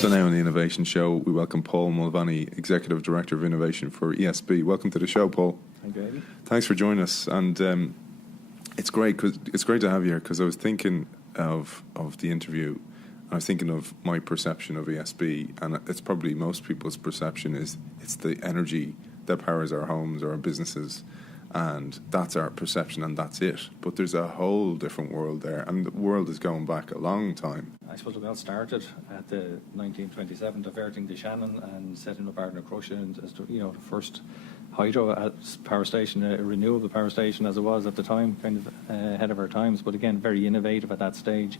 So now on the Innovation Show, we welcome Paul Mulvaney, Executive Director of Innovation for ESB. Welcome to the show, Paul. Thank you, Eddie. Thanks for joining us. And it's great to have you here, because I was thinking of the interview. I was thinking of my perception of ESB, and it's probably most people's perception is it's the energy that powers our homes or our businesses, and that's our perception, and that's it. But there's a whole different world there, and the world is going back a long time. I suppose it all started at the 1927 diverting the Shannon and setting up Ardnacrusha as the first hydro power station, a renewable power station as it was at the time, kind of ahead of our times, but again very innovative at that stage.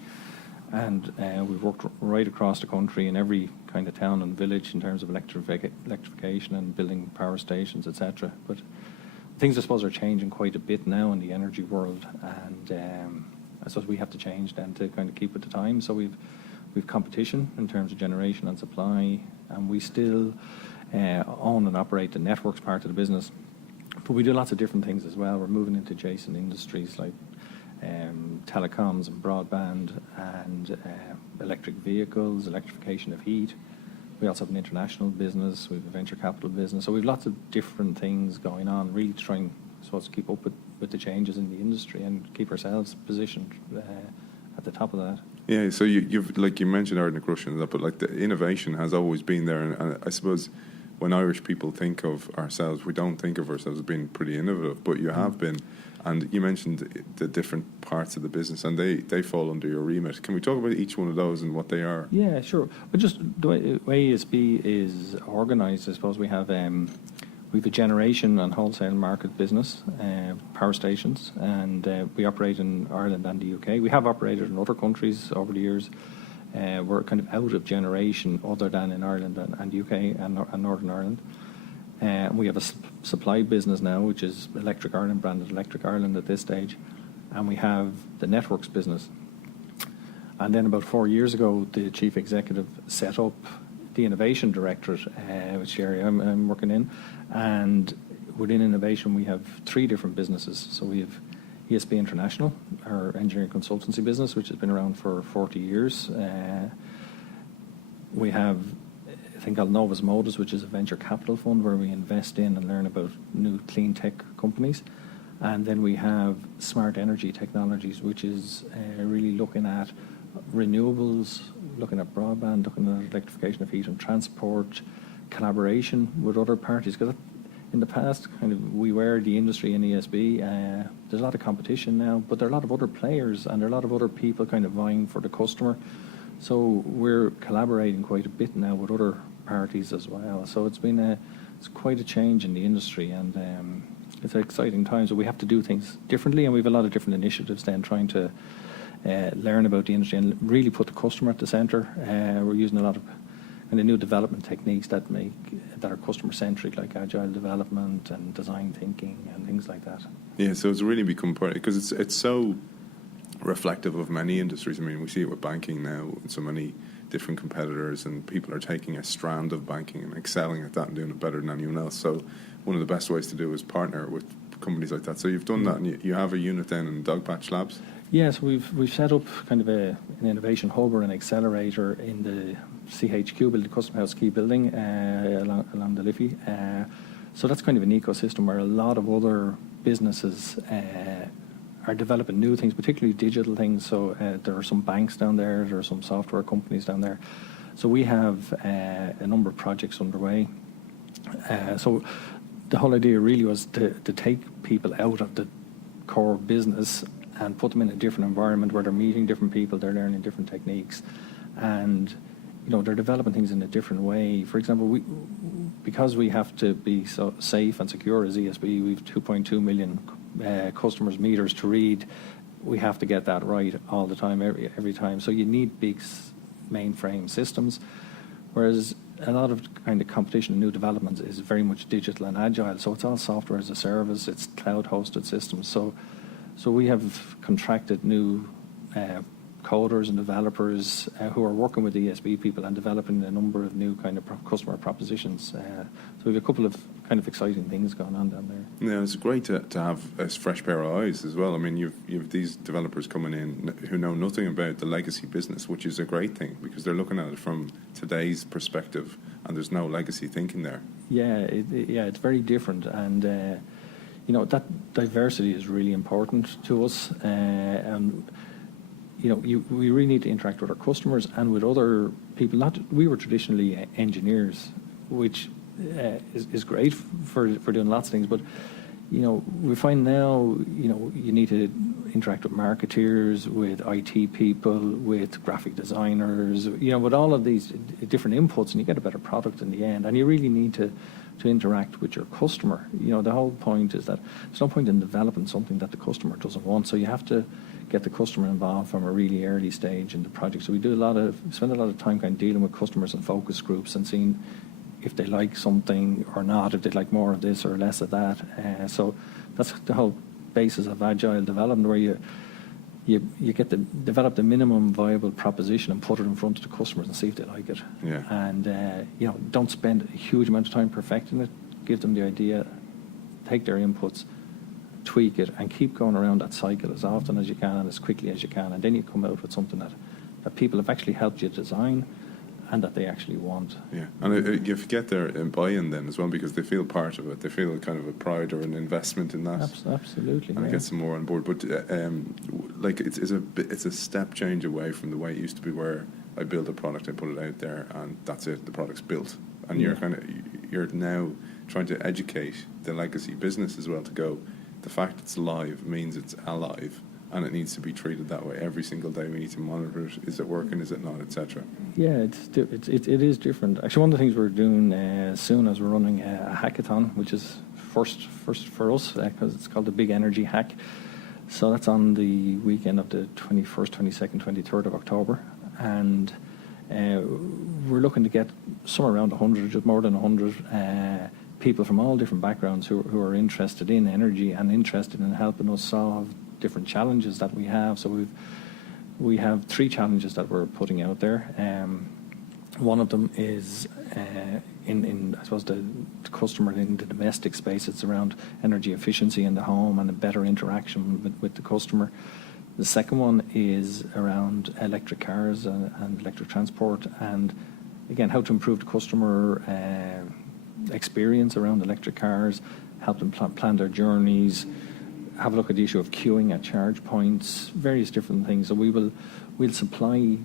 And we've worked right across the country in every kind of town and village in terms of electrification and building power stations, etc. But things, I suppose, are changing quite a bit now in the energy world, and I suppose we have to change then to kind of keep with the time. So we've competition in terms of generation and supply, and we still own and operate the networks part of the business. But we do lots of different things as well. We're moving into adjacent industries like telecoms and broadband and electric vehicles, electrification of heat. We also have an international business, we have a venture capital business. So we have lots of different things going on, really trying to keep up with the changes in the industry and keep ourselves positioned at the top of that. Yeah, so you've like you mentioned Ardnacrusha and that, but like the innovation has always been there, and I suppose when Irish people think of ourselves, we don't think of ourselves as being pretty innovative, but you have been. And you mentioned the different parts of the business, and they fall under your remit. Can we talk about each one of those and what they are? Yeah, sure. But just the way ESB is organised, I suppose we have a generation and wholesale market business, power stations, and we operate in Ireland and the UK. We have operated in other countries over the years. We're kind of out of generation other than in Ireland and UK and Northern Ireland. We have a supply business now, which is Electric Ireland, branded Electric Ireland at this stage. And we have the networks business. And then about 4 years ago, the chief executive set up the Innovation Directorate, which area I'm working in. And within Innovation, we have 3 different businesses. So we have ESB International, our engineering consultancy business, which has been around for 40 years. We have a thing called Novus Modus, which is a venture capital fund where we invest in and learn about new clean tech companies. And then we have Smart Energy Technologies, which is really looking at renewables, looking at broadband, looking at electrification of heat and transport, collaboration with other parties. Because in the past, kind of, we were the industry in ESB. There's a lot of competition now, but there are a lot of other players and there are a lot of other people kind of vying for the customer. So we're collaborating quite a bit now with other parties as well. So it's quite a change in the industry, and it's an exciting time. So we have to do things differently, and we have a lot of different initiatives then trying to learn about the industry and really put the customer at the centre. We're using a lot of kind of new development techniques that are customer centric, like agile development and design thinking and things like that. Yeah, so it's really become part, because it's so reflective of many industries. I mean, we see it with banking now, and so many different competitors, and people are taking a strand of banking and excelling at that and doing it better than anyone else. So one of the best ways to do is partner with companies like that. So you've done that, and you have a unit then in Dogpatch Labs? Yes, we've set up kind of an innovation hub or an accelerator in the CHQ building, the Custom House Key building along the Liffey. So that's kind of an ecosystem where a lot of other businesses are developing new things, particularly digital things. So there are some banks down there, there are some software companies down there. So we have a number of projects underway. So the whole idea really was to take people out of the core business and put them in a different environment where they're meeting different people, they're learning different techniques, and they're developing things in a different way. For example, because we have to be so safe and secure as ESB, we have 2.2 million customers' meters to read. We have to get that right all the time, every time. So you need big mainframe systems, whereas a lot of kind of competition and new developments is very much digital and agile. So it's all software as a service, it's cloud-hosted systems. So we have contracted new coders and developers who are working with ESB people and developing a number of new kind of customer propositions. So we have a couple of kind of exciting things going on down there. Yeah, it's great to have a fresh pair of eyes as well. I mean, you've these developers coming in who know nothing about the legacy business, which is a great thing because they're looking at it from today's perspective, and there's no legacy thinking there. Yeah, it's very different, and that diversity is really important to us, and we really need to interact with our customers and with other people. We were traditionally engineers, which is great for doing lots of things, but we find now you need to interact with marketeers, with IT people, with graphic designers, with all of these different inputs, and you get a better product in the end. And you really need to interact with your customer. The whole point is that there's no point in developing something that the customer doesn't want, so you have to get the customer involved from a really early stage in the project. So we spend a lot of time kind of dealing with customers and focus groups and seeing if they like something or not, if they like more of this or less of that. So that's the whole basis of agile development, where you get to develop the minimum viable proposition and put it in front of the customers and see if they like it. Yeah. And don't spend a huge amount of time perfecting it. Give them the idea, take their inputs, tweak it, and keep going around that cycle as often as you can and as quickly as you can. And then you come out with something that people have actually helped you design and that they actually want. Yeah, and you get their buy-in then as well, because they feel part of it. They feel kind of a pride or an investment in that. Absolutely. And it gets them more on board. But it's a step change away from the way it used to be, where I build a product, I put it out there, and that's it. The product's built, and you're now trying to educate the legacy business as well to go. The fact it's live means it's alive. And it needs to be treated that way every single day. We need to monitor it. Is it working? Is it not? Etc. Yeah, it is different. Actually, one of the things we're doing soon is we're running a hackathon, which is first for us because it's called the Big Energy Hack. So that's on the weekend of the 21st, 22nd, 23rd of October, and we're looking to get somewhere around 100, just more than 100 people from all different backgrounds who are interested in energy and interested in helping us solve different challenges that we have. So we have 3 challenges that we're putting out there. One of them is in I suppose the customer in the domestic space. It's around energy efficiency in the home and a better interaction with the customer. The second one is around electric cars and electric transport, and again how to improve the customer experience around electric cars, help them plan their journeys, have a look at the issue of queuing at charge points, various different things. So we'll supply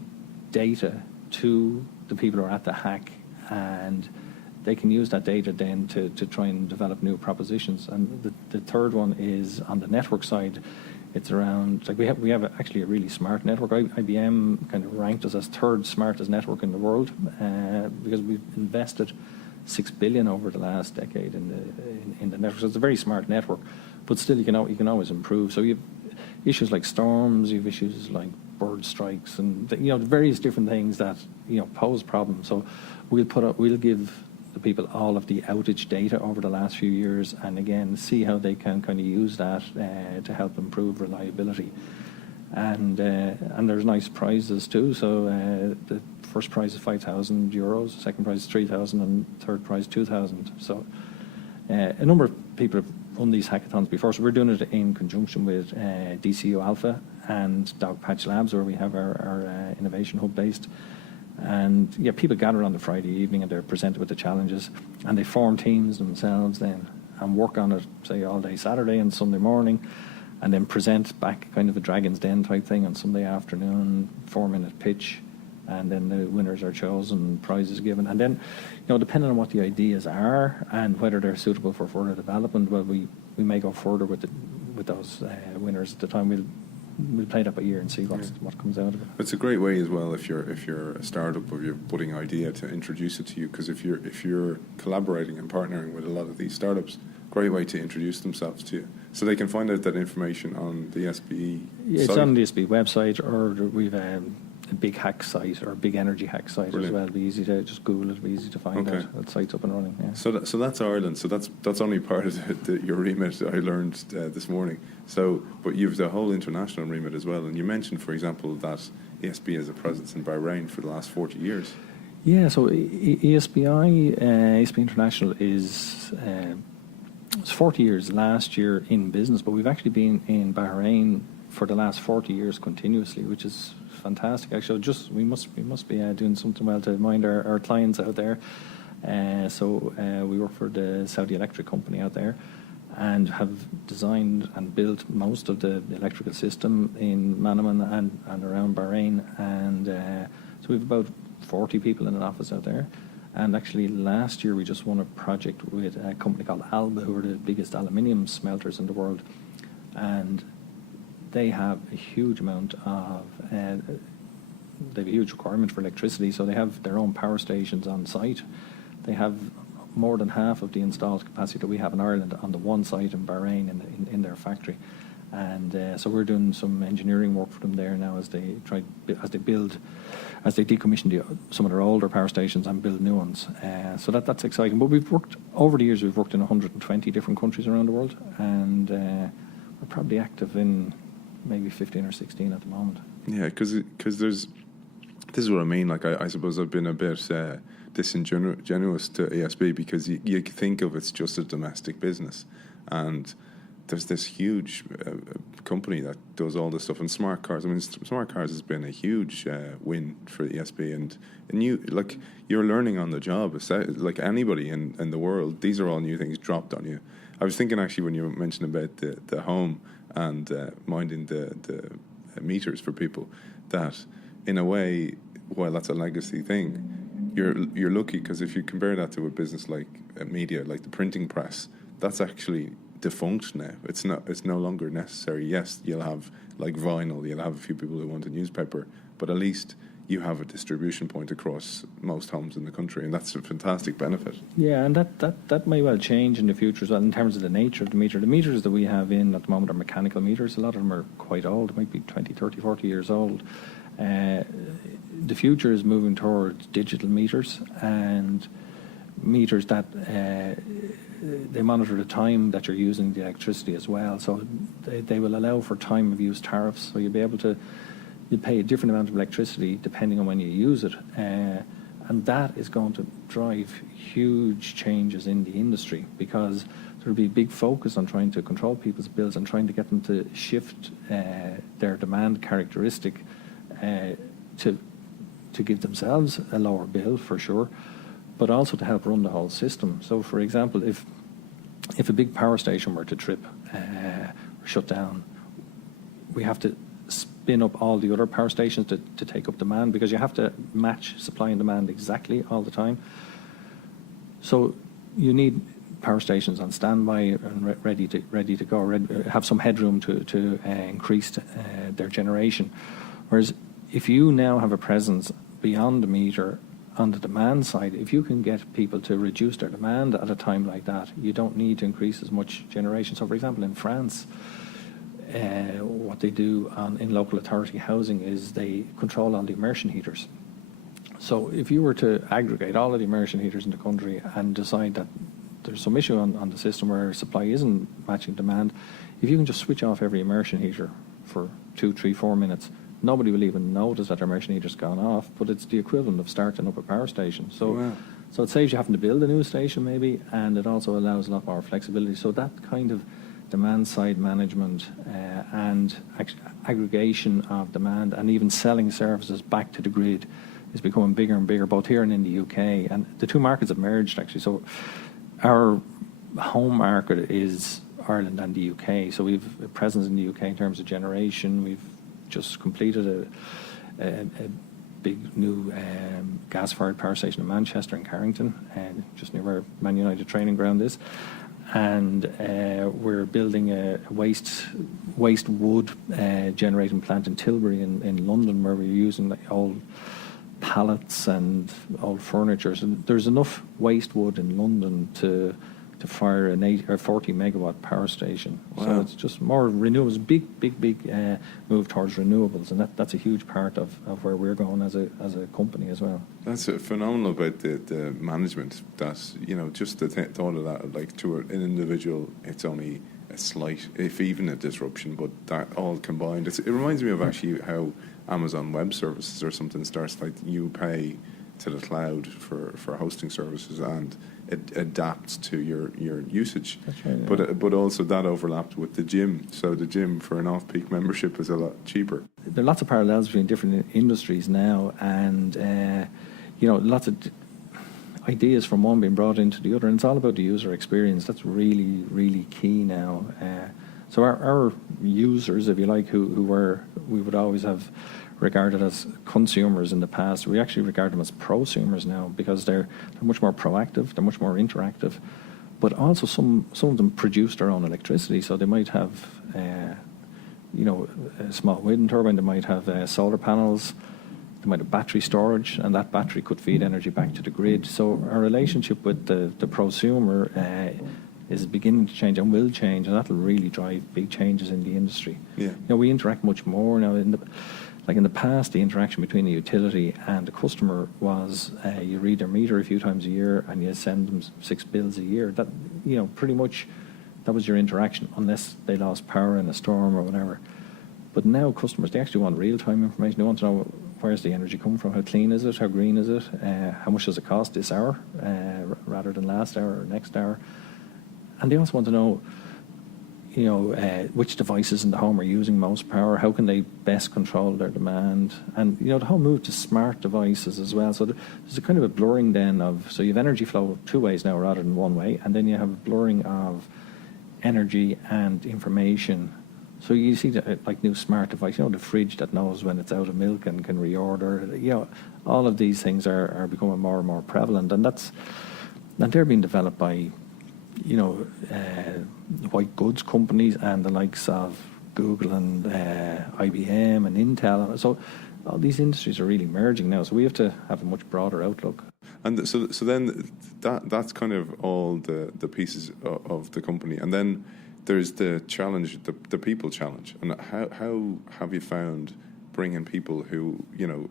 data to the people who are at the hack, and they can use that data then to try and develop new propositions. And the third one is on the network side. It's around, like we have actually a really smart network. IBM kind of ranked us as 3rd smartest network in the world because we've invested $6 billion over the last decade in the network. So it's a very smart network. But still, you can always improve. So you have issues like storms, you have issues like bird strikes, and various different things that pose problems. So we'll give the people all of the outage data over the last few years, and again see how they can kind of use that to help improve reliability. And there's nice prizes too. So the first prize is €5,000, second prize is 3,000, and third prize 2,000. So a number of people have run these hackathons before, so we're doing it in conjunction with DCU Alpha and Dogpatch Labs, where we have our innovation hub based. And people gather on the Friday evening and they're presented with the challenges, and they form teams themselves then and work on it, say all day Saturday and Sunday morning, and then present back kind of a Dragon's Den type thing on Sunday afternoon, 4-minute pitch, and then the winners are chosen, prizes given. And then, depending on what the ideas are and whether they're suitable for further development, well, we may go further with those winners at the time. We'll play that by ear and see what comes out of it. It's a great way as well if you're a startup or you're putting an idea to introduce it to you, because if you're collaborating and partnering with a lot of these startups, great way to introduce themselves to you. So they can find out that information on the ESB site. It's on the ESB website, or we've big hack site or a big energy hack site as well. It'd be easy to just Google it. It'd be easy to find that site's up and running. Yeah. So that's Ireland. So that's only part of your remit. I learned this morning. So, but you've the whole international remit as well. And you mentioned, for example, that ESB has a presence in Bahrain for the last 40 years. Yeah. So ESB International is. It's 40 years last year in business, but we've actually been in Bahrain for the last 40 years continuously, which is fantastic. Actually, we must be doing something well to mind our clients out there. So we work for the Saudi Electric Company out there, and have designed and built most of the electrical system in Manama and around Bahrain. And so we have about 40 people in an office out there. And actually, last year we just won a project with a company called Alba, who are the biggest aluminium smelters in the world. And they have a huge amount of, they have a huge requirement for electricity, so they have their own power stations on site. They have more than half of the installed capacity that we have in Ireland on the one site in Bahrain in their factory. And so we're doing some engineering work for them there now as they decommission some of their older power stations and build new ones. So that's exciting. But over the years we've worked in 120 different countries around the world, and we're probably active in maybe 15 or 16 at the moment. Yeah, because this is what I mean. Like I suppose I've been a bit disingenuous to ESB, because you think of it's just a domestic business, and there's this huge company that does all this stuff. And smart cars, I mean, smart cars has been a huge win for ESB, and you're learning on the job. Like anybody in the world, these are all new things dropped on you. I was thinking actually when you mentioned about the home and minding the meters for people, that in a way, while that's a legacy thing, you're lucky, because if you compare that to a business like media, like the printing press, that's actually defunct now. It's no longer necessary. Yes, you'll have like vinyl, you'll have a few people who want a newspaper, but at least you have a distribution point across most homes in the country, and that's a fantastic benefit. Yeah, and that may well change in the future as well in terms of the nature of the meter. The meters that we have in at the moment are mechanical meters. A lot of them are quite old. They might be 20, 30, 40 years old. The future is moving towards digital meters, and meters that they monitor the time that you're using the electricity as well. So they will allow for time of use tariffs. So you'll be able to pay a different amount of electricity depending on when you use it. And that is going to drive huge changes in the industry, because there will be a big focus on trying to control people's bills and trying to get them to shift their demand characteristic to give themselves a lower bill, for sure, but also to help run the whole system. So, for example, if a big power station were to trip or shut down, we have to spin up all the other power stations to take up demand, because you have to match supply and demand exactly all the time. So you need power stations on standby and ready to go, have some headroom to increase their generation. Whereas if you now have a presence beyond the meter on the demand side, if you can get people to reduce their demand at a time like that, you don't need to increase as much generation. So, for example, in France, what they do in local authority housing is they control all the immersion heaters. So if you were to aggregate all of the immersion heaters in the country and decide that there's some issue on the system where supply isn't matching demand, if you can just switch off every immersion heater for 2, 3, 4 minutes, nobody will even notice that their immersion heater's gone off, but it's the equivalent of starting up a power station. So, wow. So it saves you having to build a new station maybe, and it also allows a lot more flexibility. So that kind of demand-side management and aggregation of demand, and even selling services back to the grid, is becoming bigger and bigger, both here and in the UK. And the two markets have merged, actually. So our home market is Ireland and the UK. So we've a presence in the UK in terms of generation. We've just completed a big new gas-fired power station in Manchester and Carrington, just near where Man United training ground is. And we're building a waste wood generating plant in Tilbury in London, where we're using like old pallets and old furniture. So there's enough waste wood in London to to fire an 8 or 40 megawatt power station. Wow. So it's just more renewables, big move towards renewables, and that's a huge part of where we're going as a company as well. That's phenomenal about the management. That, just the thought of that, like to an individual, it's only a slight, if even a disruption, but that all combined, it reminds me of actually how Amazon Web Services or something starts, like you pay to the cloud for hosting services, and it adapts to your usage. That's right, yeah. But also that overlapped with the gym. So the gym for an off-peak membership is a lot cheaper. There are lots of parallels between different industries now, and lots of ideas from one being brought into the other, and it's all about the user experience. That's really, really key now. So our users, if you like, who we would always have regarded as consumers in the past, we actually regard them as prosumers now, because they're much more proactive, they're much more interactive, but also some of them produce their own electricity. So they might have a small wind turbine, they might have solar panels, they might have battery storage, and that battery could feed energy back to the grid. So our relationship with the prosumer is beginning to change and will change, and that will really drive big changes in the industry. Yeah. We interact much more now. In the past, the interaction between the utility and the customer was you read their meter a few times a year and you send them 6 bills a year. That, pretty much that was your interaction, unless they lost power in a storm or whatever. But now customers, they actually want real-time information. They want to know, where's the energy coming from, how clean is it, how green is it, how much does it cost this hour rather than last hour or next hour. And they also want to know, which devices in the home are using most power, how can they best control their demand, and the whole move to smart devices as well. So there's a kind of a blurring then so you have energy flow 2 ways now rather than 1 way, and then you have a blurring of energy and information. So you see like new smart device, the fridge that knows when it's out of milk and can reorder. All of these things are becoming more and more prevalent, and they're being developed by white goods companies and the likes of Google and IBM and Intel. So all these industries are really merging now. So we have to have a much broader outlook. And so then that's kind of all the pieces of the company. And then there's the challenge, the people challenge. And how have you found bringing people who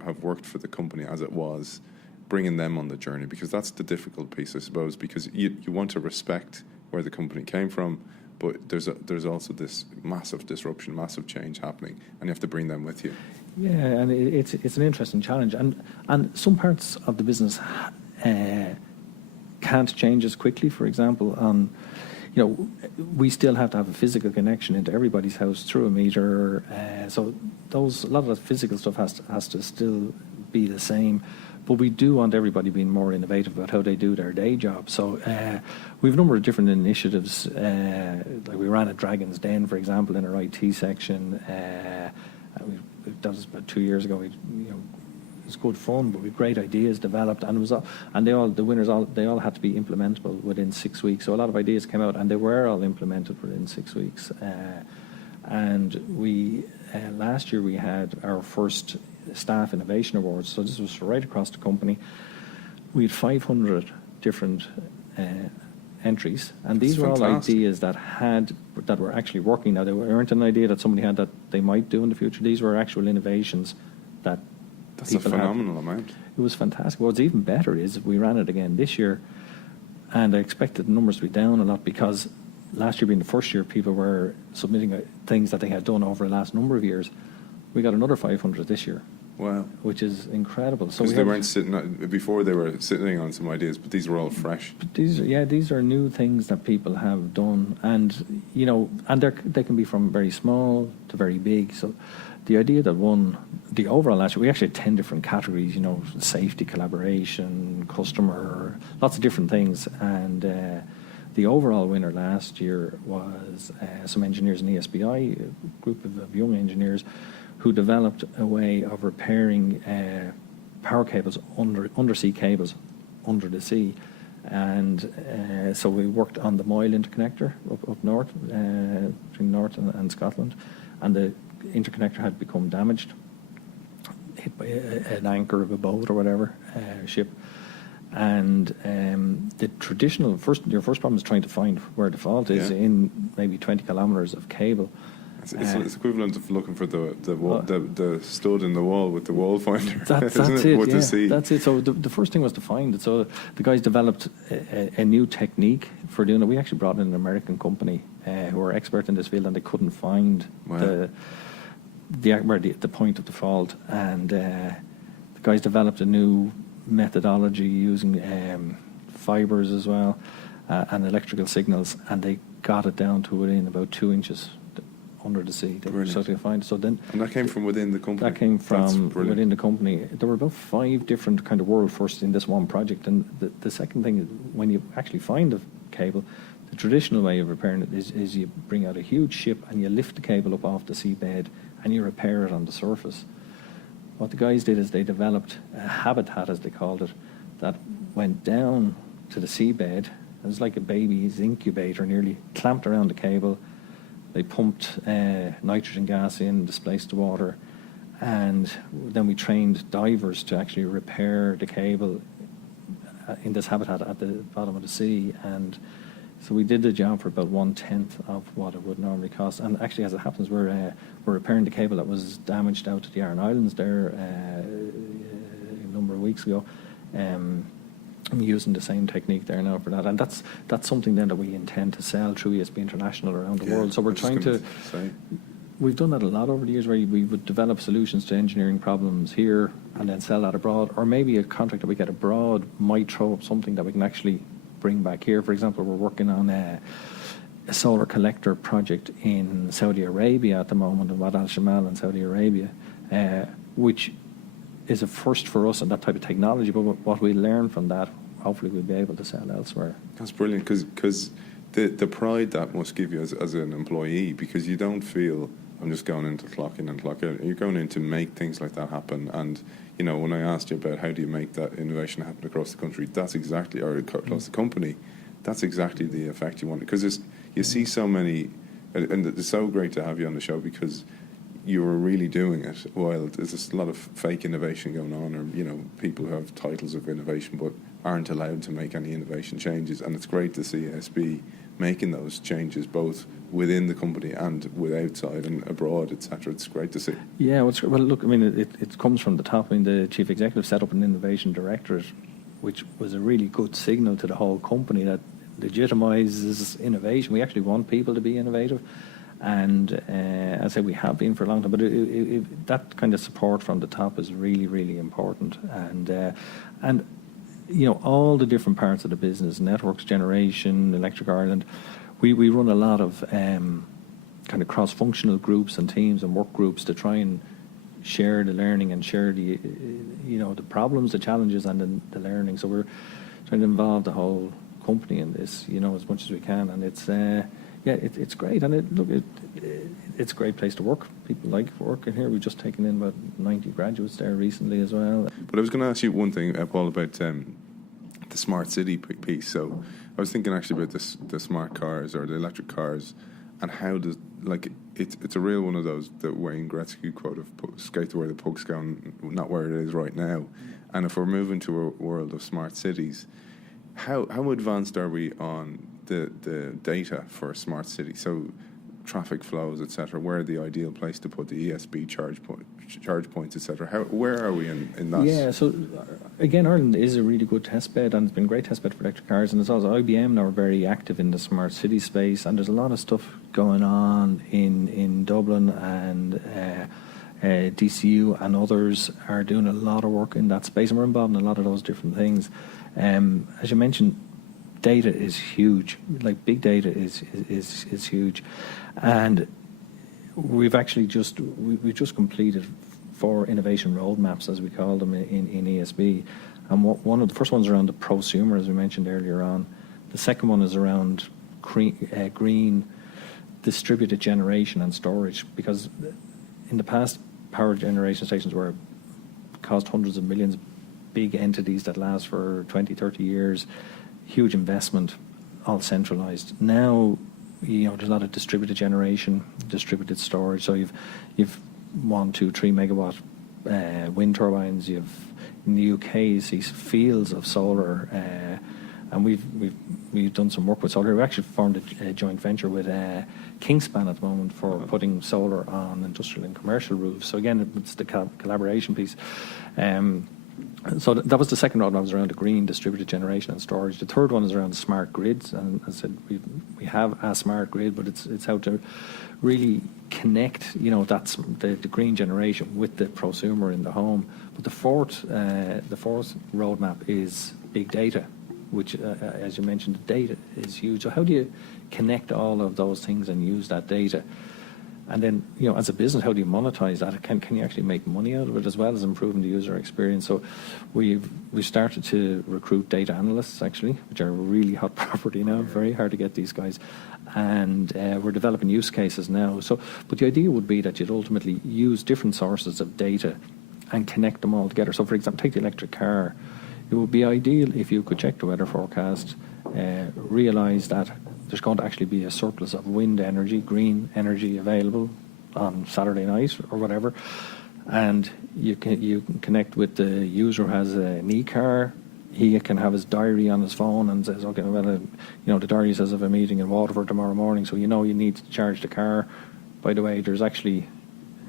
have worked for the company as it was, bringing them on the journey? Because that's the difficult piece, I suppose, because you want to respect where the company came from, but there's also this massive disruption, massive change happening, and you have to bring them with you. Yeah, and it's an interesting challenge, and some parts of the business can't change as quickly. For example, we still have to have a physical connection into everybody's house through a meter. So a lot of that physical stuff has to still be the same. But we do want everybody being more innovative about how they do their day job. So we have a number of different initiatives. Like we ran a Dragon's Den, for example, in our IT section. That was about 2 years ago. It was good fun, but we had great ideas developed, and the winners all had to be implementable within 6 weeks. So a lot of ideas came out, and they were all implemented within 6 weeks. And we last year we had our first Staff Innovation Awards. So this was right across the company. We had 500 different entries, and these were all ideas that were actually working. Now, they weren't an idea that somebody had that they might do in the future. These were actual innovations that That's a phenomenal amount. It was fantastic. What's even better is we ran it again this year, and I expected the numbers to be down a lot, because last year being the first year, people were submitting things that they had done over the last number of years. We got another 500 this year. Wow. Which is incredible. So they weren't before, they were sitting on some ideas, but these were all fresh. But these are new things that people have done, and they can be from very small to very big. So the idea that the overall last year, we actually had 10 different categories, safety, collaboration, customer, lots of different things. And the overall winner last year was some engineers in ESBI, a group of young engineers who developed a way of repairing power cables, undersea cables under the sea. And so we worked on the Moyle interconnector up north, between North and Scotland, and the interconnector had become damaged, hit by an anchor of a boat or whatever, ship. And the traditional your first problem is trying to find where the fault is in maybe 20 kilometres of cable. It's equivalent of looking for the stud in the wall with the wall finder. That's it. That's it. So the first thing was to find it. So the guys developed a new technique for doing it. We actually brought in an American company who are expert in this field, and they couldn't find the point of the fault. And the guys developed a new methodology using fibres as well and electrical signals, and they got it down to within about 2 inches under the sea. So they find it. So then, and that came from within the company. That came from within the company. There were about 5 different kind of world firsts in this one project. And the second thing is, when you actually find a cable, the traditional way of repairing it is you bring out a huge ship and you lift the cable up off the seabed and you repair it on the surface. What the guys did is they developed a habitat, as they called it, that went down to the seabed. It was like a baby's incubator, nearly clamped around the cable. They pumped nitrogen gas in, displaced the water, and then we trained divers to actually repair the cable in this habitat at the bottom of the sea. And so we did the job for about 1/10 of what it would normally cost. And actually, as it happens, we're repairing the cable that was damaged out to the Aran Islands there a number of weeks ago. I'm using the same technique there now for that, and that's something then that we intend to sell through ESB International around the world. So we're trying to. We've done that a lot over the years, where we would develop solutions to engineering problems here and then sell that abroad, or maybe a contract that we get abroad might throw up something that we can actually bring back here. For example, we're working on a solar collector project in Saudi Arabia at the moment, in Wad Al Shamal in Saudi Arabia, which is a first for us and that type of technology, but what we learn from that, hopefully we'll be able to sell elsewhere. That's brilliant, because the pride that must give you as an employee, because you don't feel, I'm just going in to clock in and clock out. You're going in to make things like that happen. And, you know, when I asked you about how do you make that innovation happen across the country, that's exactly, or across the company, that's exactly the effect you want. Because you see so many, and it's so great to have you on the show, because you're really doing it while there's just a lot of fake innovation going on, or, you know, people who have titles of innovation but aren't allowed to make any innovation changes. And it's great to see ESB making those changes both within the company and with outside and abroad, etc. It's great to see. Yeah, well, look, I mean, it comes from the top. I mean, the chief executive set up an innovation directorate, which was a really good signal to the whole company that legitimizes innovation. We actually want people to be innovative. And as I say, we have been for a long time, but that kind of support from the top is really, really important. And you know, all the different parts of the business, networks, generation, Electric Ireland, we run a lot of kind of cross-functional groups and teams and work groups to try and share the learning and share the, you know, the problems, the challenges, and the learning. So we're trying to involve the whole company in this, you know, as much as we can. And it's it's great, and it's a great place to work. People like working here. We've just taken in about 90 graduates there recently as well. But I was going to ask you one thing, Paul, about the smart city piece. So I was thinking actually about the smart cars or the electric cars, and how does, like, it's a real one of those, the Wayne Gretzky quote of skate to where the puck's going, not where it is right now. And if we're moving to a world of smart cities, how advanced are we on the data for a smart city? So traffic flows, etc. Where are the ideal place to put the ESB charge points, etc. Where are we in that? Yeah, so again, Ireland is a really good test bed, and it's been a great test bed for electric cars. And it's also IBM now are very active in the smart city space, and there's a lot of stuff going on in Dublin, and DCU and others are doing a lot of work in that space, and we're involved in a lot of those different things. As you mentioned, data is huge. Like, big data is huge, and we've actually just completed 4 innovation roadmaps, as we call them, in ESB. And one of the first ones around the prosumer, as we mentioned earlier on. The second one is around green distributed generation and storage, because in the past, power generation stations cost hundreds of millions, big entities that last for 20, 30 years, huge investment, all centralized. Now, you know, there's a lot of distributed generation, distributed storage. So you've 1, 2, 3 megawatt wind turbines. You have in the UK, you see fields of solar, and we've done some work with solar. We actually formed a joint venture with Kingspan at the moment for putting solar on industrial and commercial roofs. So again, it's the collaboration piece. So that was the second one. That was around the green distributed generation and storage. The third one is around smart grids, and as I said, we have a smart grid, but it's how to really connect. That's the green generation with the prosumer in the home. But the fourth roadmap is big data, which, as you mentioned, the data is huge. So how do you connect all of those things and use that data? And then, as a business, how do you monetize that? Can you actually make money out of it as well as improving the user experience? So we've started to recruit data analysts, actually, which are a really hot property now. Very hard to get these guys. And we're developing use cases now. But the idea would be that you'd ultimately use different sources of data and connect them all together. So, for example, take the electric car. It would be ideal if you could check the weather forecast, realise that there's going to actually be a surplus of wind energy, green energy available on Saturday night or whatever, and you can connect with the user who has an e-car. He can have his diary on his phone and says, okay, well, the diary says of a meeting in Waterford tomorrow morning, so you need to charge the car. By the way, there's actually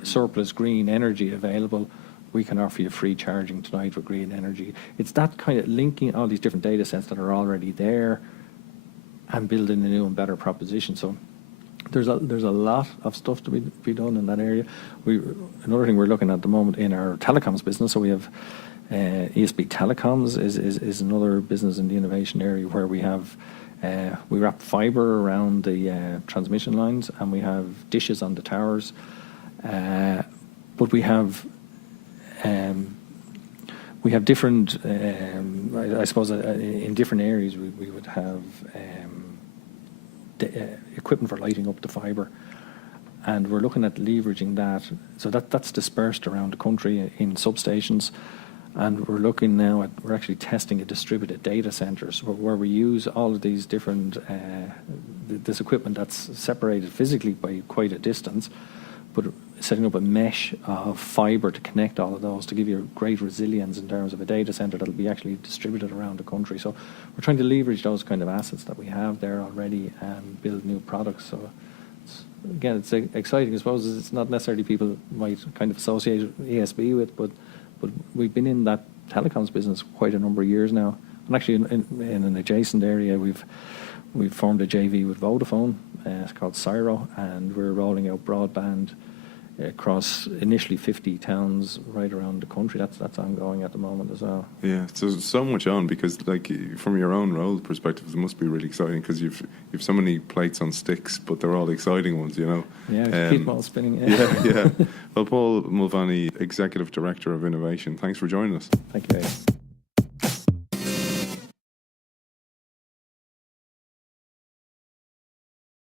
surplus green energy available. We can offer you free charging tonight for green energy. It's that kind of linking all these different data sets that are already there and building a new and better proposition. So there's a lot of stuff to be done in that area. Another thing we're looking at the moment in our telecoms business, so we have ESB Telecoms is another business in the innovation area where we have we wrap fibre around the transmission lines, and we have dishes on the towers, but we have different, I suppose, in different areas we would have equipment for lighting up the fibre, and we're looking at leveraging that. So that's dispersed around the country in substations, and we're looking now at, we're actually testing a distributed data centres where we use all of these different, this equipment that's separated physically by quite a distance, but setting up a mesh of fibre to connect all of those to give you great resilience in terms of a data centre that'll be actually distributed around the country. So we're trying to leverage those kind of assets that we have there already and build new products. So it's exciting. I suppose it's not necessarily people might kind of associate ESB with, but we've been in that telecoms business quite a number of years now. And actually in an adjacent area, we've formed a JV with Vodafone. It's called Cyro, and we're rolling out broadband across initially 50 towns right around the country. That's ongoing at the moment as well. Yeah, so much on, because like from your own role perspective, it must be really exciting because you've so many plates on sticks, but they're all exciting ones, Yeah, keep them all spinning. Yeah. Well, Paul Mulvaney, Executive Director of Innovation, thanks for joining us. Thank you, Aidan.